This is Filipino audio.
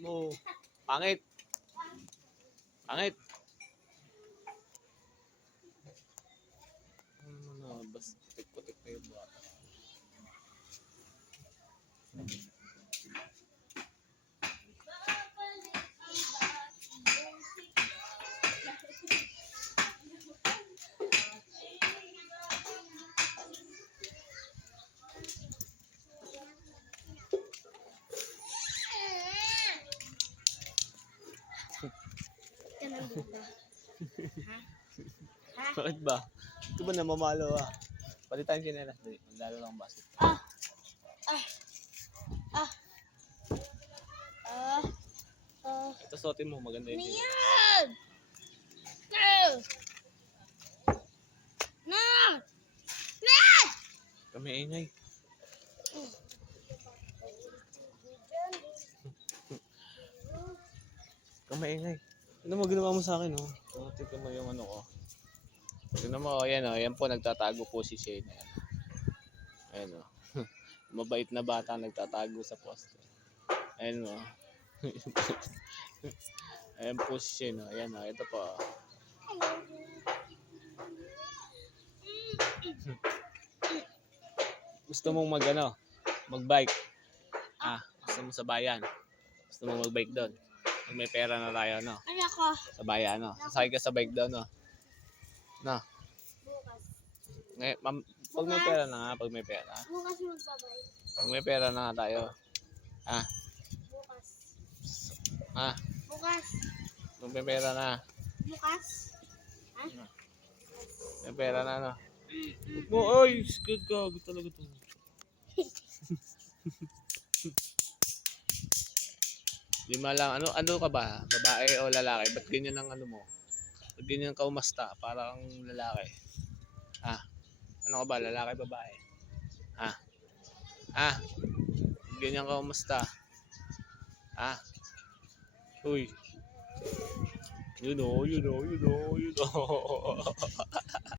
mo. Pangit. Pangit. Ano, basta putik-putik na yung bata. Bakit ba? Ito ba namamalo ah? Palitan chinelas. Dali, maglaro lang ang basket. Ito suotin mo, maganda yung chinelas. Yan! No! No! Kami ingay. Kami ingay. Ano mo ginawa mo sa akin, oh? Tignan mo yung ano ko. Tignan mo, ayan, oh. Ayan po, nagtatago po si Shane. Ayan, oh. Mabait na bata nagtatago sa poste. Ayan, oh. Ayan po si Shane, oh. Ayan, oh. Ito po, oh. Gusto mong magbike? Gusto mo sa bayan? Gusto mong magbike doon? Pag may pera na tayo, no? Ano ko? Sa bayan, no? Sasakay ka sa bike doon, no? No? Bukas. Ngayon, pag may pera na nga, pag may pera. Bukas magbabay. Pag may pera na nga tayo. Bukas. Bukas. Bukas. Pag may pera na. Bukas. May pera na, no? Ay, good ka. Good talaga ito. Lima lang. Ano ka ba? Babae o lalaki? Ba't ganyan ang ano mo? Ba't ganyan ka umasta? Parang lalaki. Ano ka ba? Lalaki, babae? Ganyan ka umasta? Uy. You know.